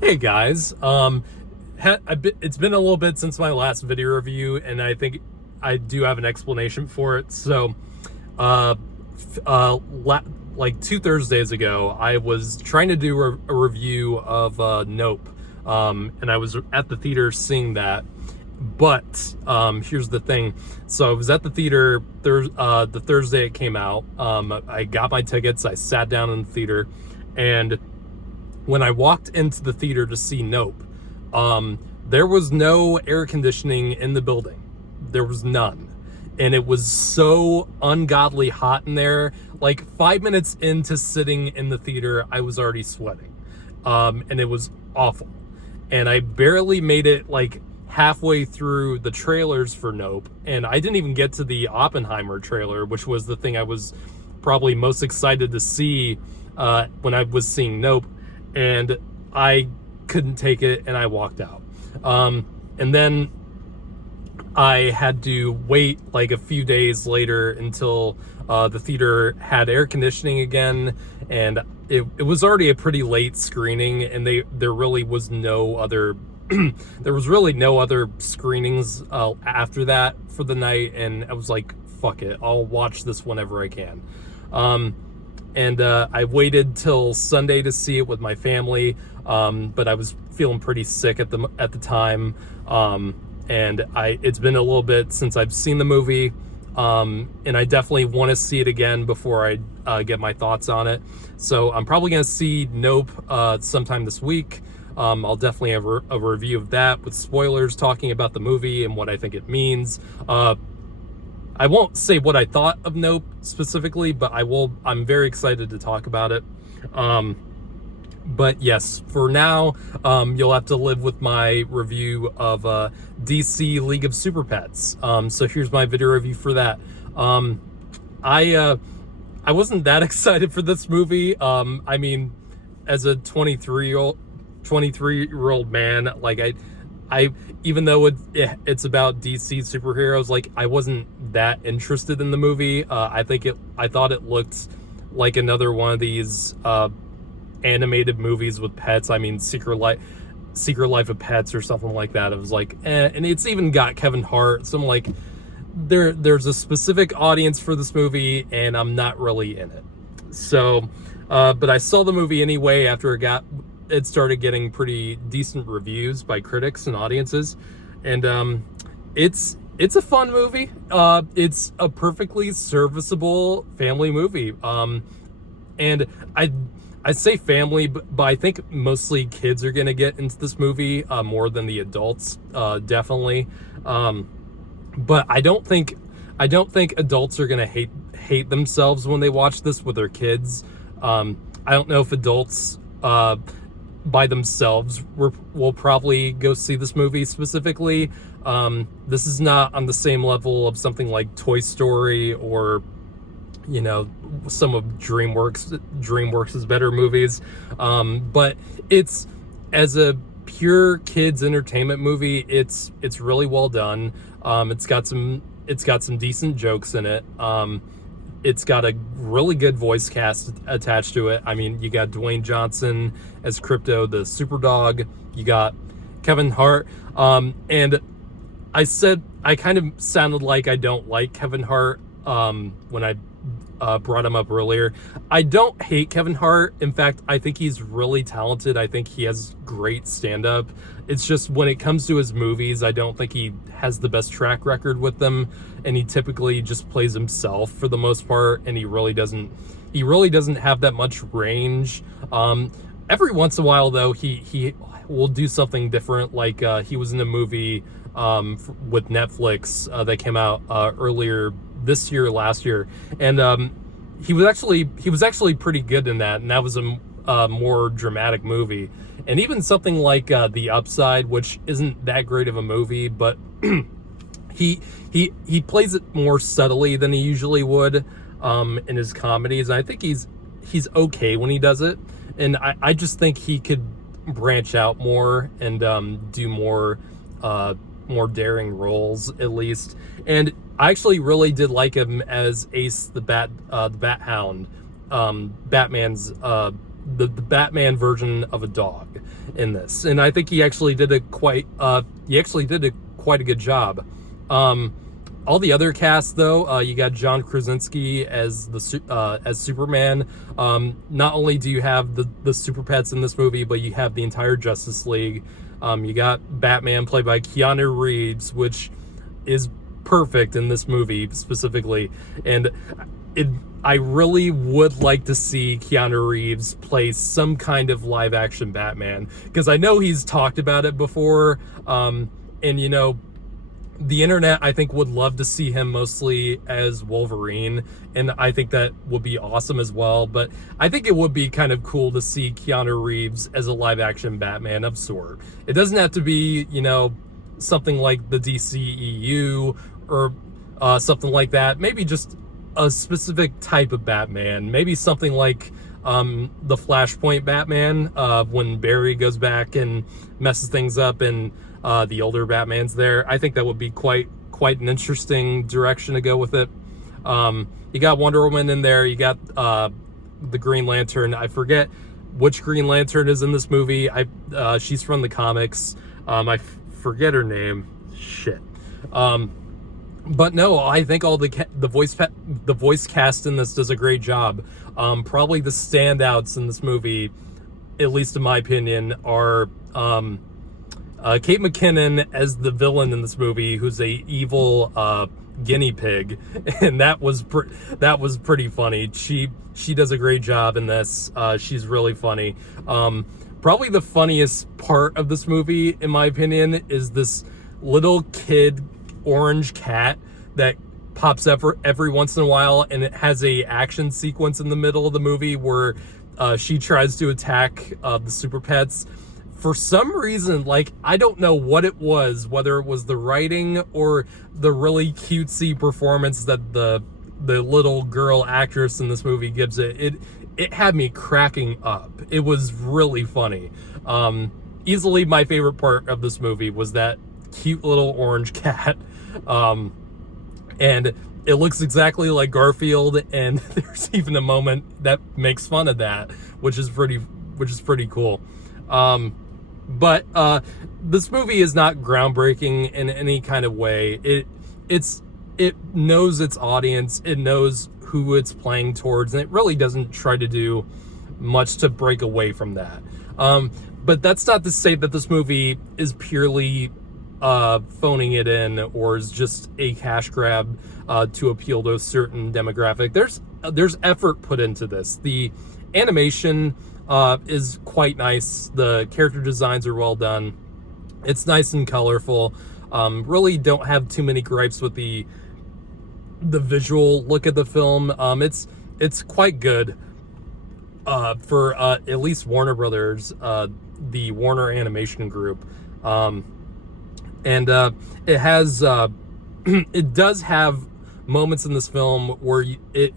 Hey guys, it's been a little bit since my last video review, and I think I do have an explanation for it. So, uh, f- uh, la- like 2 Thursdays ago, I was trying to do a review of Nope, and I was at the theater seeing that. But here's the thing. So I was at the theater the Thursday it came out. I got my tickets. I sat down in the theater, and when I walked into the theater to see Nope, there was no air conditioning in the building. There was none. And it was so ungodly hot in there. Like 5 minutes into sitting in the theater, I was already sweating. And it was awful. And I barely made it like halfway through the trailers for Nope. And I didn't even get to the Oppenheimer trailer, which was the thing I was probably most excited to see when I was seeing Nope. And I couldn't take it, and I walked out. And then I had to wait like a few days later until the theater had air conditioning again, and it was already a pretty late screening, and there really was no other there was really no other screenings after that for the night, and I was like, fuck it, I'll watch this whenever I can. And I waited till Sunday to see it with my family, but I was feeling pretty sick at the time, and it's been a little bit since I've seen the movie, and I definitely want to see it again before I get my thoughts on it. So I'm probably gonna see Nope sometime this week. I'll definitely have a review of that with spoilers, talking about the movie and what I think it means. I won't say what I thought of Nope specifically, but I will. I'm very excited to talk about it. But yes, for now, you'll have to live with my review of DC League of Superpets. So here's my video review for that. I wasn't that excited for this movie. I mean, as a 23-year-old man, like I even though it's about DC superheroes, like I wasn't that interested in the movie. I thought it looked like another one of these animated movies with pets. I mean, Secret Life of Pets or something like that. It was like, and it's even got Kevin Hart. So I'm like, there's a specific audience for this movie, and I'm not really in it. So, but I saw the movie anyway after it started getting pretty decent reviews by critics and audiences, and it's a fun movie. It's a perfectly serviceable family movie, and I say family, but I think mostly kids are gonna get into this movie more than the adults, definitely. But I don't think adults are gonna hate themselves when they watch this with their kids. I don't know if adults by themselves will probably go see this movie specifically. This is not on the same level of something like Toy Story or, you know, some of DreamWorks' better movies. But it's, as a pure kids entertainment movie, it's really well done. It's got some decent jokes in it. It's got a really good voice cast attached to it. I mean, you got Dwayne Johnson as Crypto the Superdog. You got Kevin Hart. And I kind of sounded like I don't like Kevin Hart when I brought him up earlier. I don't hate Kevin Hart. In fact, I think he's really talented. I think he has great stand-up. It's just when it comes to his movies, I don't think he has the best track record with them, and he typically just plays himself for the most part, and he really doesn't have that much range. Every once in a while, though, he will do something different. Like he was in a movie with Netflix that came out earlier this year, last year, and he was actually pretty good in that, and that was a more dramatic movie. And even something like The Upside, which isn't that great of a movie, but he plays it more subtly than he usually would in his comedies. And I think he's okay when he does it, and I just think he could branch out more and do more daring roles, at least. And I actually really did like him as Ace the Bat Hound, Batman's the Batman version of a dog in this, and I think he actually did quite a good job. All the other cast, though, you got John Krasinski as as Superman. Not only do you have the Super Pets in this movie, but you have the entire Justice League. You got Batman played by Keanu Reeves, which is perfect in this movie specifically, and I really would like to see Keanu Reeves play some kind of live action Batman, because I know he's talked about it before, and you know, the internet, I think, would love to see him mostly as Wolverine, and I think that would be awesome as well. But I think it would be kind of cool to see Keanu Reeves as a live-action Batman of sort. It doesn't have to be, you know, something like the DCEU or something like that. Maybe just a specific type of Batman. Maybe something like the Flashpoint Batman, when Barry goes back and messes things up and the older Batman's there. I think that would be quite an interesting direction to go with it. You got Wonder Woman in there. You got the Green Lantern. I forget which Green Lantern is in this movie. She's from the comics. I forget her name. Shit. But no, I think all the voice cast in this does a great job. Probably the standouts in this movie, at least in my opinion, are Kate McKinnon as the villain in this movie, who's a evil guinea pig, and that was pretty funny. She does a great job in this. She's really funny. Probably the funniest part of this movie, in my opinion, is this little kid orange cat that pops up every once in a while, and it has a action sequence in the middle of the movie where she tries to attack the Super Pets. For some reason, like, I don't know what it was, whether it was the writing or the really cutesy performance that the little girl actress in this movie gives it had me cracking up. It was really funny. Easily my favorite part of this movie was that cute little orange cat. And it looks exactly like Garfield, and there's even a moment that makes fun of that, which is pretty cool. But this movie is not groundbreaking in any kind of way. It knows its audience, it knows who it's playing towards, and it really doesn't try to do much to break away from that. But that's not to say that this movie is purely phoning it in, or is just a cash grab to appeal to a certain demographic. There's effort put into this. The animation is quite nice. The character designs are well done. It's nice and colorful. Really don't have too many gripes with the visual look of the film. It's quite good for at least Warner Brothers, the Warner Animation Group. And it has it does have moments in this film where it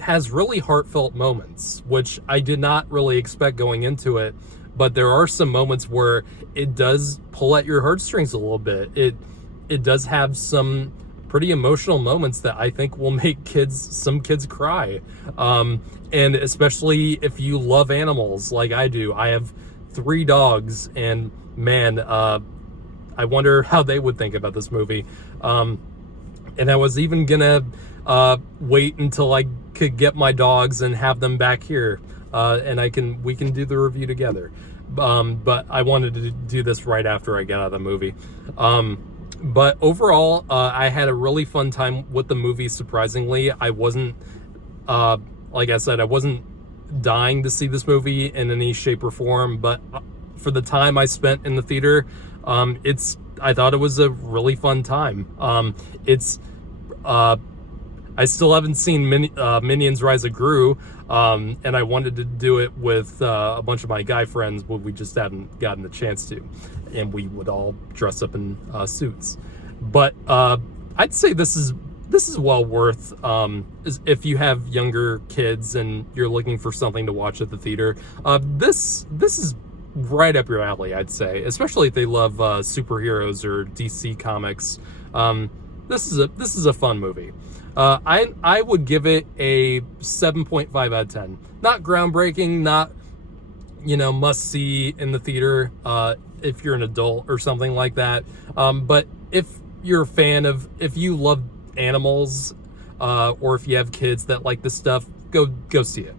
has really heartfelt moments, which I did not really expect going into it. But there are some moments where it does pull at your heartstrings a little bit. It does have some pretty emotional moments that I think will make some kids cry. And especially if you love animals like I do. I have 3 dogs, and man, I wonder how they would think about this movie. And I was even gonna wait until I could get my dogs and have them back here, and we can do the review together. But I wanted to do this right after I got out of the movie. But overall, I had a really fun time with the movie. Surprisingly, I wasn't, like I said, I wasn't dying to see this movie in any shape or form. But for the time I spent in the theater, I thought it was a really fun time. I still haven't seen Minions Rise of Gru, and I wanted to do it with a bunch of my guy friends, but we just haven't gotten the chance to, and we would all dress up in suits. But I'd say this is well worth, if you have younger kids and you're looking for something to watch at the theater. This is right up your alley, I'd say, especially if they love superheroes or DC comics. this is a fun movie. I would give it a 7.5 out of 10. Not groundbreaking, not must see in the theater if you're an adult or something like that. But if you're a fan of, if you love animals, or if you have kids that like this stuff, go see it.